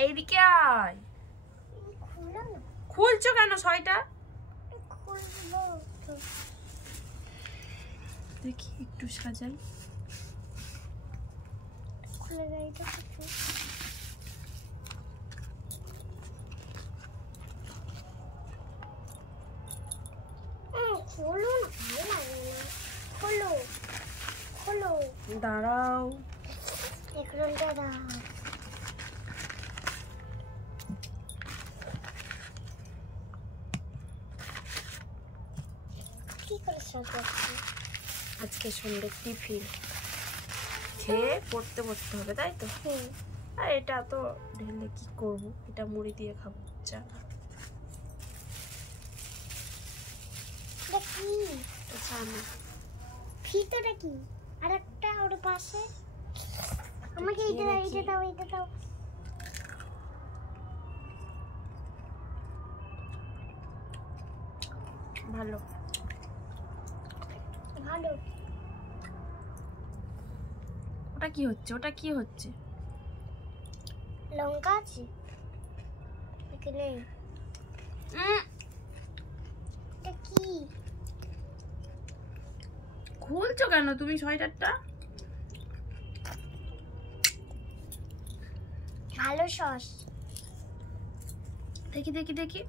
এইদিকে আয়। খুলছো কেন সোয়েটার? দেখি একটু সাজাই। খুলে যাই তো কিছু। খোলো না, খোলো খোলো। দাঁড়াও একটু দাঁড়াও। কি করে সাজাচ্ছি? আজকে সন্ধ্যে টিফিন খেয়ে পড়তে বসতে হবে, তাই তো? আর এটা তো ঢেলে কি করবো, এটা মুড়ি দিয়ে খাবো। চা কি ভিতরে কি আরেকটা ওর পাশে? আমাকে এটা দাও, এটা দাও। ভালো ভালো। ওটা কি হচ্ছে? ওটা কি হচ্ছে? লঙ্কা আছে এখানে। এটা কি খুলছো কেন তুমি সোয়েটারটা? ভালো সস। দেখি দেখি দেখি।